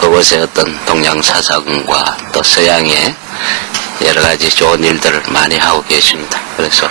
그곳에 어떤 동양 사상과 또 서양의 여러 가지 좋은 일들을 많이 하고 계십니다. 그래서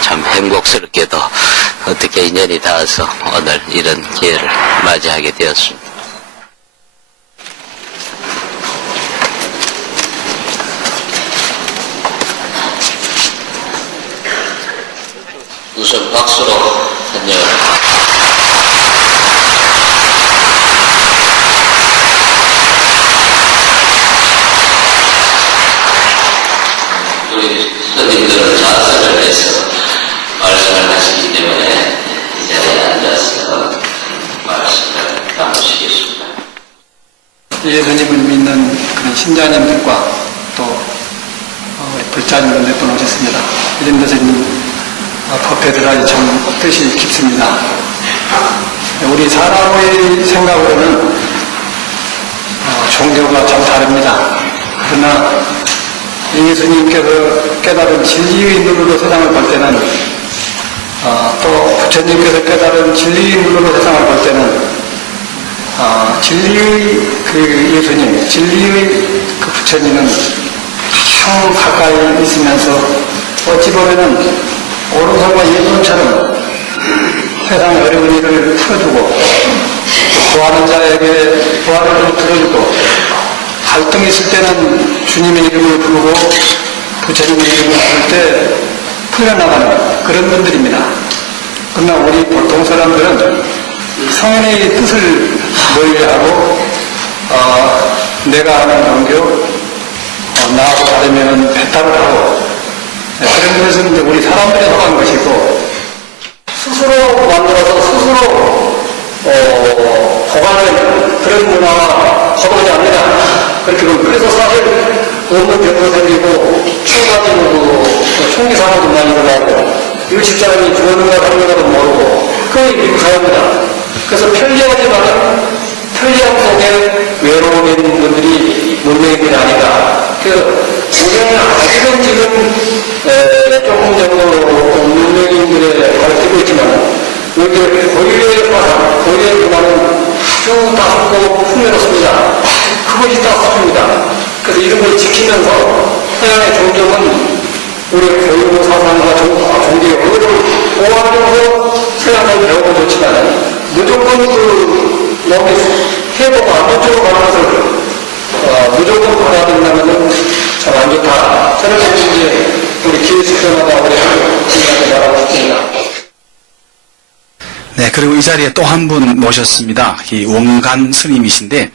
참 행복스럽게도 어떻게 인연이 닿아서 오늘 이런 기회를 맞이하게 되었습니다. 우선 박수로 환영합니다. 우리 스님들은 자세를 해서 말씀을 하시기 때문에 이 자리에 앉아서 말씀을 나누시겠습니다. 예수님을 믿는 그런 신자님들과 또 불자님을 몇 분 오셨습니다. 이런 것은 법회 들어가기 참 뜻이 깊습니다. 우리 사람의 생각으로는 종교가 참 다릅니다. 그러나 예수님께서 깨달은 진리의 눈으로 세상을 볼 때는 또 부처님께서 깨달은 진리의 눈으로 세상을 볼 때는 진리의 그 예수님, 진리의 그 부처님은 참 가까이 있으면서 어찌 보면은 오른손과 예수님처럼 세상의 어려운 일을 풀어주고 구하는 자에게 구하는 일을 들어주고 갈등이 있을 때는 주님의 이름을 부르고 부처님의 이름을 부를 때 풀려나가는 그런 분들입니다. 그러나 우리 보통 사람들은 성인의 뜻을 모의하고 내가 하는 종교 나하고 다르면 배탈을 하고 그런 것은 이제 우리 사람들이 속한 것이고 스스로 만들어서 스스로 보관하는 그런 문화와 거부하지 않느냐 그렇게 보면 그래서 사실 없는 병도 생기고 추가적으로 총기사고도 많이 일어나고 이거 집사람이 죽었는가 살는가도 모르고 그게 미국 사회입니다. 그래서 편리하지만 편리함 속에 외로움에 있는 분들이 문명인들이 아니다. 우리는 아직은 지금 조금 정도 문명인들에 가르치고 있지만 여기 고유의 화상, 고유의 문화는 아주 다소 풍요롭습니다. 그것이 다 스승입니다. 그래서 이런 걸 지키면서 서양의 종교는 우리 고유 사상과 종교의 그것을 보완해서 서양을 배우고 좋지만 무조건 그 너무 해보고 안 좋은 가는 것을 무조건 받아들인다면 참 안 좋다. 저는 이제 우리 기회수련하다 우리 한국인한테 말하고 싶습니다. 네, 그리고 이 자리에 또 한 분 모셨습니다. 이 원간 스님이신데,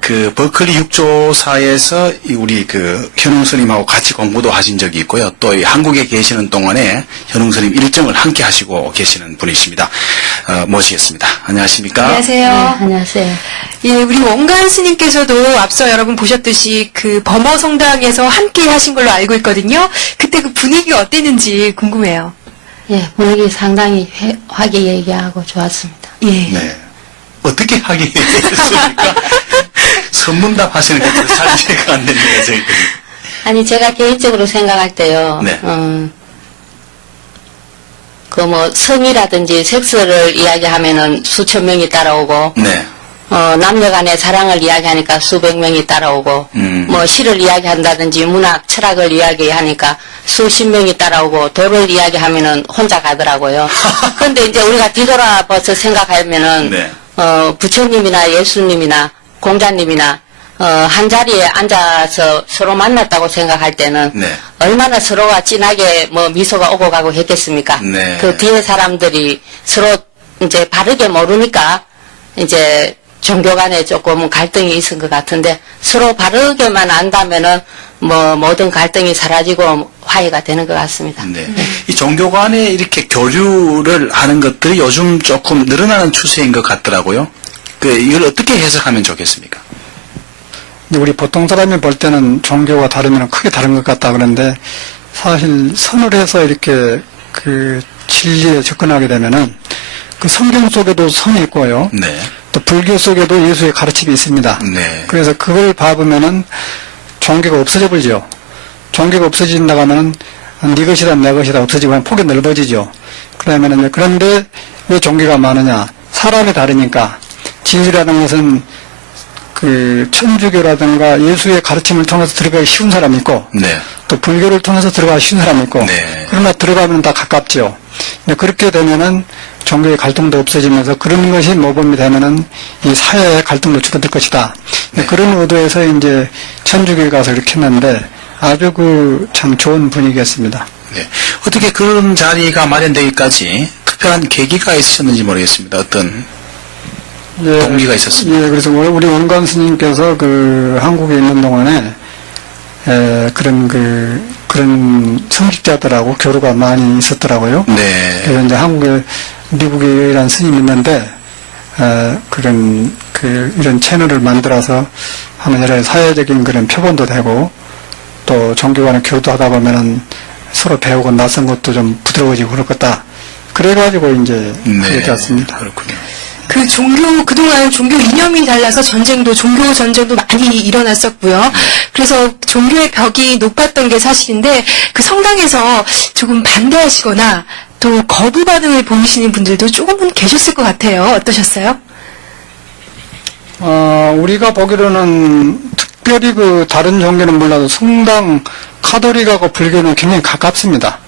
그 버클리 육조사에서 우리 그 현웅 스님하고 같이 공부도 하신 적이 있고요. 또 한국에 계시는 동안에 현웅 스님 일정을 함께 하시고 계시는 분이십니다. 모시겠습니다. 안녕하십니까? 안녕하세요. 네, 안녕하세요. 예, 우리 원간 스님께서도 앞서 여러분 보셨듯이 그 범어 성당에서 함께 하신 걸로 알고 있거든요. 그때 그 분위기가 어땠는지 궁금해요. 예, 분위기 상당히 화기애애하고 좋았습니다. 예. 네. 어떻게 하게 했습니까? 선문답 하시는 게 잘 이해가 안 됩니다, 저희들이. 아니, 제가 개인적으로 생각할 때요. 네. 그 뭐 성이라든지 섹스를 이야기하면은 수천 명이 따라오고, 네. 남녀 간의 사랑을 이야기하니까 수백 명이 따라오고, 뭐 시를 이야기한다든지 문학, 철학을 이야기하니까 수십 명이 따라오고, 도를 이야기하면은 혼자 가더라고요. 그런데 이제 우리가 뒤돌아봐서 생각하면은, 네. 부처님이나 예수님이나 공자님이나 한 자리에 앉아서 서로 만났다고 생각할 때는 네. 얼마나 서로가 진하게 뭐 미소가 오고 가고 했겠습니까? 네. 그 뒤에 사람들이 서로 이제 바르게 모르니까 이제 종교 간에 조금 갈등이 있은 것 같은데 서로 바르게만 안다면은 뭐 모든 갈등이 사라지고 화해가 되는 것 같습니다. 네. 이 종교 간에 이렇게 교류를 하는 것들이 요즘 조금 늘어나는 추세인 것 같더라고요. 이걸 어떻게 해석하면 좋겠습니까? 우리 보통 사람이 볼 때는 종교가 다르면 크게 다른 것 같다 그러는데 사실 선을 해서 이렇게 그 진리에 접근하게 되면은 그 성경 속에도 선이 있고요. 네. 또 불교 속에도 예수의 가르침이 있습니다. 네. 그래서 그걸 봐보면은 종교가 없어져 버리죠. 종교가 없어진다고 하면은 네 것이다 내 것이다 없어지고 폭이 넓어지죠. 그러면은 그런데 왜 종교가 많으냐? 사람이 다르니까 진실이라는 것은 그 천주교라든가 예수의 가르침을 통해서 들어가기 쉬운 사람이 있고 네. 또 불교를 통해서 들어가기 쉬운 사람이 있고 네. 그러나 들어가면 다 가깝죠. 근데 그렇게 되면은 종교의 갈등도 없어지면서 그런 것이 모범이 되면은 이 사회의 갈등도 줄어들 것이다. 네. 그런 의도에서 이제 천주교에 가서 이렇게 했는데 아주 그 참 좋은 분위기였습니다. 네. 어떻게 그런 자리가 마련되기까지 특별한 계기가 있으셨는지 모르겠습니다. 어떤 예, 동기가 있었습니다. 예, 그래서 우리 원관 스님께서 그 한국에 있는 동안에 그런 성직자들하고 교류가 많이 있었더라고요. 네. 그래서 이제 한국에 미국에 유일한 스님이 있는데 이런 채널을 만들어서 하면 여러 사회적인 그런 표본도 되고 또 종교 간의 교류도 하다 보면은 서로 배우고 낯선 것도 좀 부드러워지고 그럴 거다. 그래가지고 이제 하게 되었습니다. 그렇군요. 그동안 종교 이념이 달라서 종교 전쟁도 많이 일어났었고요. 그래서 종교의 벽이 높았던 게 사실인데, 그 성당에서 조금 반대하시거나, 또 거부 반응을 보이시는 분들도 조금은 계셨을 것 같아요. 어떠셨어요? 우리가 보기로는 특별히 그 다른 종교는 몰라도 성당, 카톨릭하고 불교는 굉장히 가깝습니다.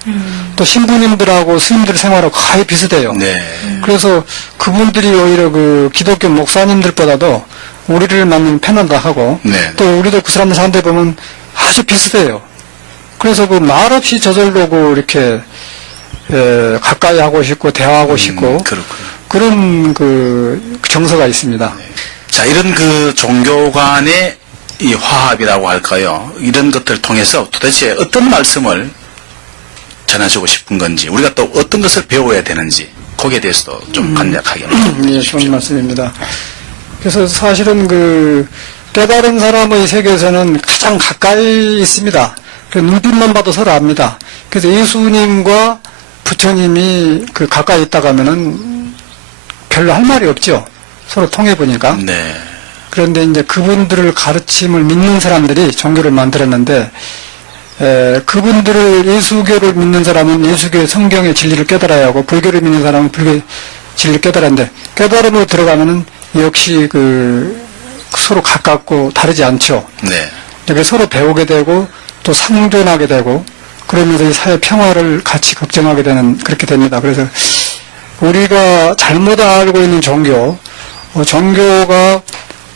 또 신부님들하고 스님들 생활하고 거의 비슷해요. 네. 그래서 그분들이 오히려 그 기독교 목사님들보다도 우리를 만나면 편하다 하고 네. 또 우리도 그 사람들 사는데 보면 아주 비슷해요. 그래서 그 말없이 저절로 그 이렇게 가까이 하고 싶고 대화하고 싶고 그렇군요. 그런 그 정서가 있습니다. 자, 이런 그 종교 간의 이 화합이라고 할까요? 이런 것들을 통해서 도대체 어떤 말씀을 전해주고 싶은 건지, 우리가 또 어떤 것을 배워야 되는지, 거기에 대해서도 좀 간략하게 말씀해 예, 주십시오. 좋은 말씀입니다. 그래서 사실은 그 깨달은 사람의 세계에서는 가장 가까이 있습니다. 그 눈빛만 봐도 서로 압니다. 그래서 예수님과 부처님이 그 가까이 있다 가면은 별로 할 말이 없죠. 서로 통해 보니까. 네. 그런데 이제 그분들을 가르침을 믿는 사람들이 종교를 만들었는데, 그분들을 예수교를 믿는 사람은 예수교의 성경의 진리를 깨달아야 하고, 불교를 믿는 사람은 불교의 진리를 깨달아야 하는데, 깨달음으로 들어가면은 역시 서로 가깝고 다르지 않죠. 네. 이렇게 서로 배우게 되고, 또 상존하게 되고, 그러면서 이 사회 평화를 같이 걱정하게 되는, 그렇게 됩니다. 그래서 우리가 잘못 알고 있는 종교가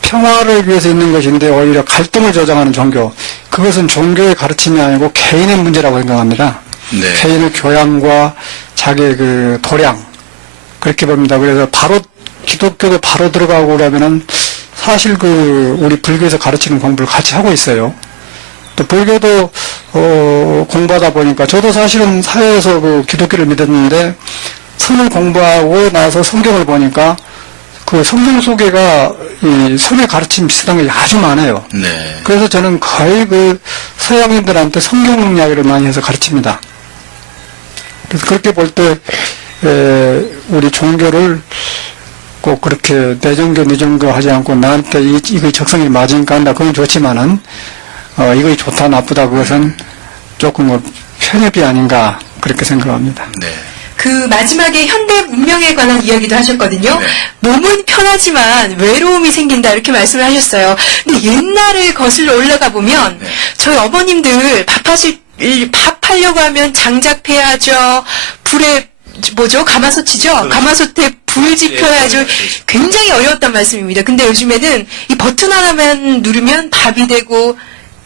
평화를 위해서 있는 것인데 오히려 갈등을 조장하는 종교, 그것은 종교의 가르침이 아니고 개인의 문제라고 생각합니다. 네. 개인의 교양과 자기의 그 도량, 그렇게 봅니다. 그래서 기독교도 바로 들어가고 그러면은 사실 우리 불교에서 가르치는 공부를 같이 하고 있어요. 또 불교도 공부하다 보니까 저도 사실은 사회에서 그 기독교를 믿었는데 선을 공부하고 나서 성경을 보니까 그 성경 소개가 이 선의 가르침 비슷한 게 아주 많아요. 네. 그래서 저는 거의 그 서양인들한테 성경 이야기를 많이 해서 가르칩니다. 그래서 그렇게 볼 때 우리 종교를 꼭 그렇게 내 종교 네 종교 하지 않고 나한테 이거 적성이 맞으니까 한다, 그건 좋지만은 이거 좋다 나쁘다 그것은 조금 편협이 아닌가 그렇게 생각합니다. 네. 그 마지막에 현대 문명에 관한 이야기도 하셨거든요. 네. 몸은 편하지만 외로움이 생긴다 이렇게 말씀을 하셨어요. 근데 옛날을 거슬러 올라가 보면 네. 저희 어머님들 밥하려고 하면 장작패야죠. 불에 가마솥이죠. 그렇죠. 가마솥에 불 지펴야죠. 예, 굉장히 어려웠단 말씀입니다. 근데 요즘에는 이 버튼 하나만 누르면 밥이 되고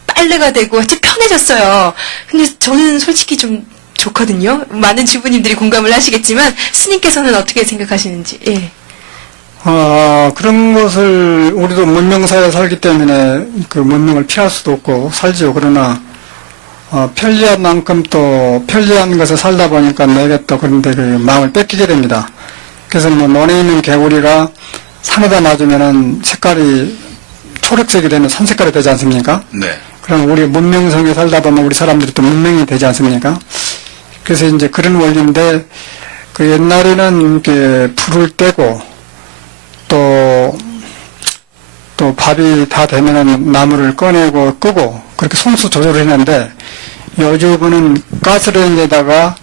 빨래가 되고 하여튼 편해졌어요. 근데 저는 솔직히 좀 좋거든요. 많은 주부님들이 공감을 하시겠지만 스님께서는 어떻게 생각하시는지. 예. 그런 것을 우리도 문명사회에 살기 때문에 그 문명을 피할 수도 없고 살지요. 그러나 편리한 만큼 또 편리한 것을 살다 보니까 내게 또 그런데 그 마음을 뺏기게 됩니다. 그래서 논에 있는 개구리가 산에다 놔주면은 색깔이 초록색이 되면 산 색깔이 되지 않습니까? 네. 그럼 우리 문명성에 살다 보면 우리 사람들이 또 문명이 되지 않습니까? 그래서 이제 그런 원리인데, 그 옛날에는 이렇게 불을 떼고, 또 밥이 다 되면은 나무를 꺼내고 끄고, 그렇게 손수 조절을 했는데, 요즘은 가스레인지에다가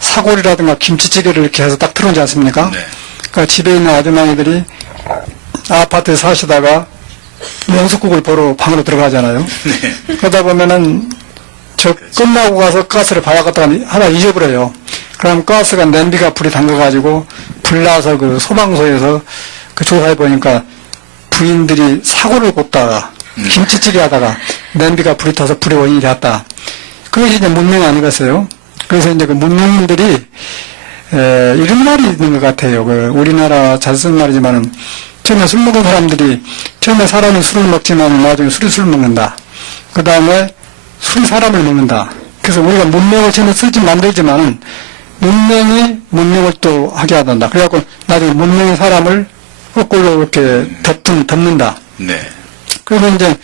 사골이라든가 김치찌개를 이렇게 해서 딱 틀어놓지 않습니까? 네. 그러니까 집에 있는 아주머니들이 아파트에 사시다가 연속국을 보러 방으로 들어가잖아요. 그러다 보면은 저 끝나고 가서 가스를 봐야겠다가 하나 잊어버려요. 그럼 가스가 냄비가 불이 담가가지고 불나서 그 소방서에서 그 조사해 보니까 부인들이 사고를 곱다가 김치찌개 하다가 냄비가 불이 타서 불의 원인이 됐다. 그것이 이제 문명 아니겠어요? 그래서 이제 그 문명인들이 이런 말이 있는 것 같아요. 그 우리나라 잘 쓴 말이지만은 처음에 술 먹은 사람들이 처음에 사람이 술을 먹지만 나중에 술이 술을 먹는다. 그 다음에 술이 사람을 먹는다. 그래서 우리가 문명을 처음에 쓰지 만들지만은 문명이 문명을 또 하게 하단다. 그래갖고 나중에 문명의 사람을 거꾸로 이렇게 덮는다. 네. 그래서 이제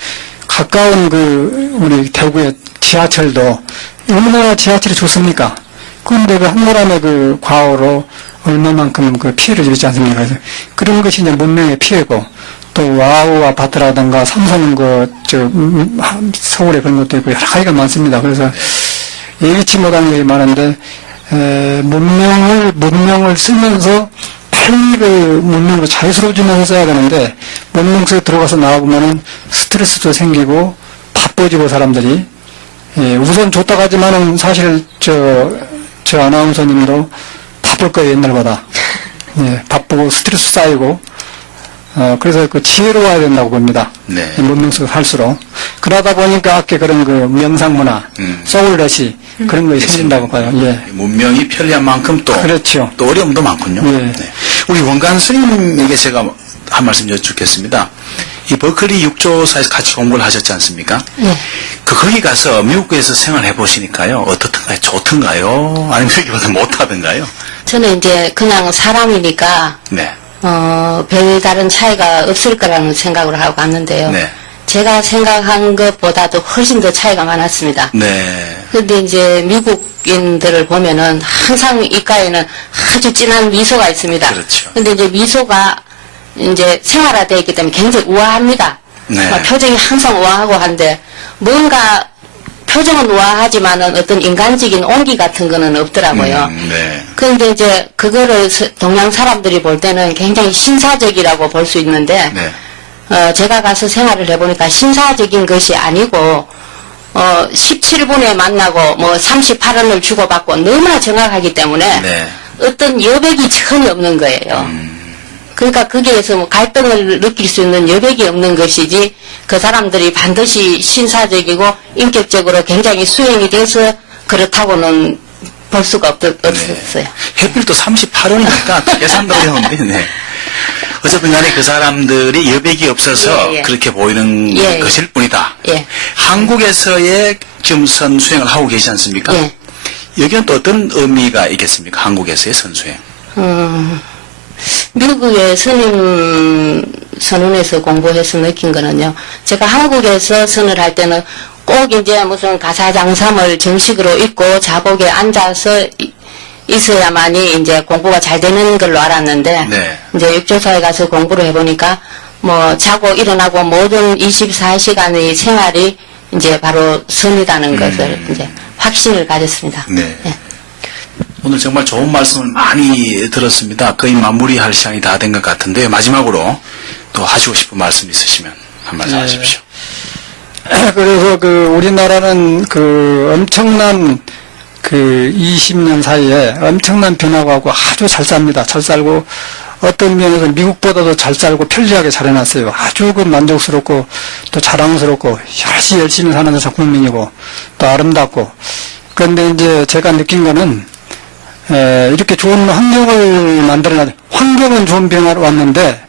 가까운 그 우리 대구의 지하철도 얼마나 지하철이 좋습니까? 그런데 그 한 사람의 그 과오로 얼마만큼 그 피해를 주지 않습니까? 그래서 그런 것이 이제 문명의 피해고 또 와우 아파트라든가 삼성 서울에 그런 것도 있고 여러 가지가 많습니다. 그래서 예기치 못한 것이 많은데 문명을 쓰면서 빨리 그 문명으로 자유스러워지면서 써야 되는데 문명 속에 들어가서 나와보면은 스트레스도 생기고 바빠지고 사람들이 우선 좋다고 하지만은 사실 저 아나운서님도 바쁠 거예요, 옛날보다. 예, 바쁘고 스트레스 쌓이고 그래서 그 지혜로워야 된다고 봅니다. 네. 이 문명 속에 살수록. 그러다 보니까 아까 그런 그 명상문화, 소울렛이 그런 것이 생긴다고 봐요. 예. 문명이 편리한 만큼 또, 그렇죠. 또 어려움도 많군요. 예. 네. 우리 원간 스님에게 제가 한 말씀 여쭙겠습니다. 이 버클리 육조사에서 같이 공부를 하셨지 않습니까? 네. 거기 가서 미국에서 생활해 보시니까요. 어떻던가요? 좋던가요? 아니면 여기보다 못하던가요? 저는 이제 그냥 사람이니까 네. 별다른 차이가 없을 거라는 생각을 하고 갔는데요. 네. 제가 생각한 것보다도 훨씬 더 차이가 많았습니다. 네. 근데 이제 미국인들을 보면은 항상 입가에는 아주 진한 미소가 있습니다. 그렇죠. 근데 이제 미소가 이제 생활화되어 있기 때문에 굉장히 우아합니다. 네. 표정이 항상 우아하고 한데 뭔가 표정은 우아하지만은 어떤 인간적인 온기 같은 거는 없더라고요. 네. 그런데 이제 그거를 동양 사람들이 볼 때는 굉장히 신사적이라고 볼 수 있는데 제가 가서 생활을 해보니까 신사적인 것이 아니고 17분에 만나고 뭐 38원을 주고받고 너무나 정확하기 때문에 네. 어떤 여백이 전혀 없는 거예요. 그러니까 거기에서 뭐 갈등을 느낄 수 있는 여백이 없는 것이지 그 사람들이 반드시 신사적이고 인격적으로 굉장히 수행이 돼서 그렇다고는 볼 수가 없었어요. 햇빛도 38원이니까 계산도 어려운데, 네. 어쨌든 간에 그 사람들이 여백이 없어서 예, 예. 그렇게 보이는 예, 것일 뿐이다. 예. 한국에서의 지금 선수행을 하고 계시지 않습니까? 예. 여기는 또 어떤 의미가 있겠습니까? 한국에서의 선수행. 미국의 스님 선언에서 공부해서 느낀 거는요. 제가 한국에서 선을 할 때는 꼭 이제 무슨 가사장삼을 정식으로 입고 자복에 앉아서 있어야만이 이제 공부가 잘 되는 걸로 알았는데 네. 이제 육조사에 가서 공부를 해보니까 뭐 자고 일어나고 모든 24시간의 생활이 이제 바로 선이라는 것을 이제 확신을 가졌습니다. 네. 예. 오늘 정말 좋은 말씀을 많이 들었습니다. 거의 마무리할 시간이 다 된 것 같은데 마지막으로 또 하시고 싶은 말씀 있으시면 한 말씀 하십시오. 그래서 그 우리나라는 그 엄청난 그 20년 사이에 엄청난 변화가 하고 아주 잘 삽니다. 잘 살고 어떤 면에서 미국보다도 잘 살고 편리하게 잘 해놨어요. 아주 그 만족스럽고 또 자랑스럽고 열심히 사는 국민이고 또 아름답고. 그런데 이제 제가 느낀 거는 이렇게 좋은 환경을 만들어놔. 환경은 좋은 변화가 왔는데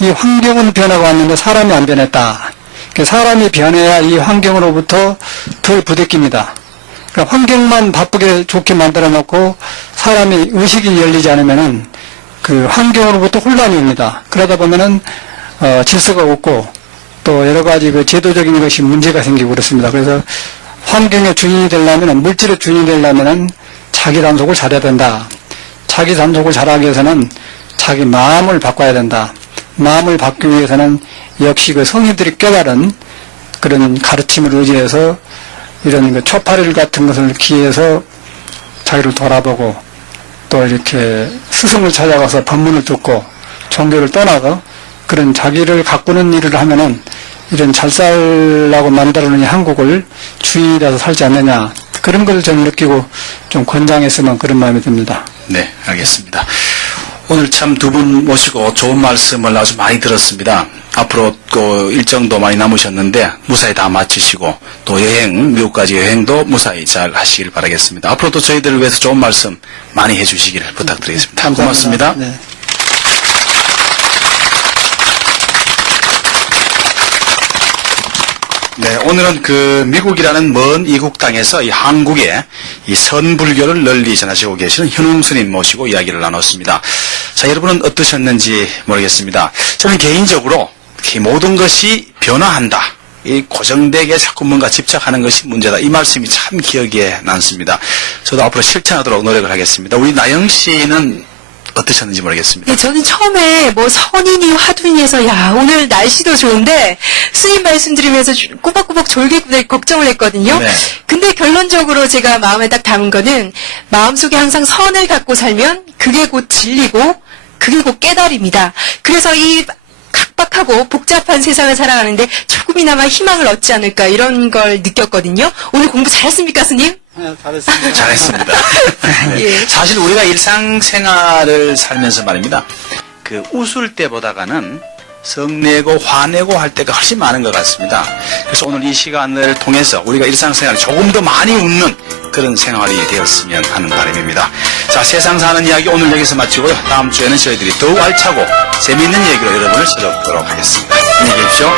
이 환경은 변화가 왔는데 사람이 안 변했다. 사람이 변해야 이 환경으로부터 덜 부대낍니다. 그러니까 환경만 바쁘게 좋게 만들어 놓고 사람이 의식이 열리지 않으면은 그 환경으로부터 혼란이 옵니다. 그러다 보면은 질서가 없고 또 여러 가지 그 제도적인 것이 문제가 생기고 그렇습니다. 그래서 환경의 주인이 되려면 물질의 주인이 되려면은 자기 단속을 잘해야 된다. 자기 단속을 잘하기 위해서는 자기 마음을 바꿔야 된다. 마음을 바꾸기 위해서는 역시 그 성인들이 깨달은 그런 가르침을 의지해서 이런 그 초파릴 같은 것을 기해서 자기를 돌아보고 또 이렇게 스승을 찾아가서 법문을 듣고 종교를 떠나서 그런 자기를 가꾸는 일을 하면은 이런 잘 살라고 만들어놓은 이 한국을 주인이라서 살지 않느냐. 그런 걸 좀 느끼고 좀 권장했으면 그런 마음이 듭니다. 네, 알겠습니다. 오늘 참 두 분 모시고 좋은 말씀을 아주 많이 들었습니다. 앞으로 그 일정도 많이 남으셨는데 무사히 다 마치시고 또 여행, 미국까지 여행도 무사히 잘 하시길 바라겠습니다. 앞으로도 저희들을 위해서 좋은 말씀 많이 해주시기를 부탁드리겠습니다. 감사합니다. 고맙습니다. 네. 네, 오늘은 그 미국이라는 먼 이국 땅에서 이 한국에 이 선불교를 널리 전하시고 계시는 현웅 스님 모시고 이야기를 나눴습니다. 자, 여러분은 어떠셨는지 모르겠습니다. 저는 개인적으로 이 모든 것이 변화한다. 이 고정되게 자꾸 뭔가 집착하는 것이 문제다. 이 말씀이 참 기억에 남습니다. 저도 앞으로 실천하도록 노력을 하겠습니다. 우리 나영 씨는 어떠셨는지 모르겠습니다. 네, 저는 처음에 뭐 선인이 화두니에서 야 오늘 날씨도 좋은데 스님 말씀 들으면서 꼬박꼬박 졸게 걱정을 했거든요. 네. 근데 결론적으로 제가 마음에 딱 담은 거는 마음속에 항상 선을 갖고 살면 그게 곧 진리고 그게 곧 깨달음이다. 그래서 이 각박하고 복잡한 세상을 살아가는데 조금이나마 희망을 얻지 않을까 이런 걸 느꼈거든요. 오늘 공부 잘했습니까, 스님? 네, 잘했습니다. 잘했습니다. 예. 사실 우리가 일상생활을 살면서 말입니다. 그 웃을 때보다는 성내고 화내고 할 때가 훨씬 많은 것 같습니다. 그래서 오늘 이 시간을 통해서 우리가 일상생활 조금 더 많이 웃는 그런 생활이 되었으면 하는 바람입니다. 자, 세상 사는 이야기 오늘 여기서 마치고요. 다음 주에는 저희들이 더욱 알차고 재미있는 얘기로 여러분을 찾아뵙도록 하겠습니다. 안녕히 계십시오.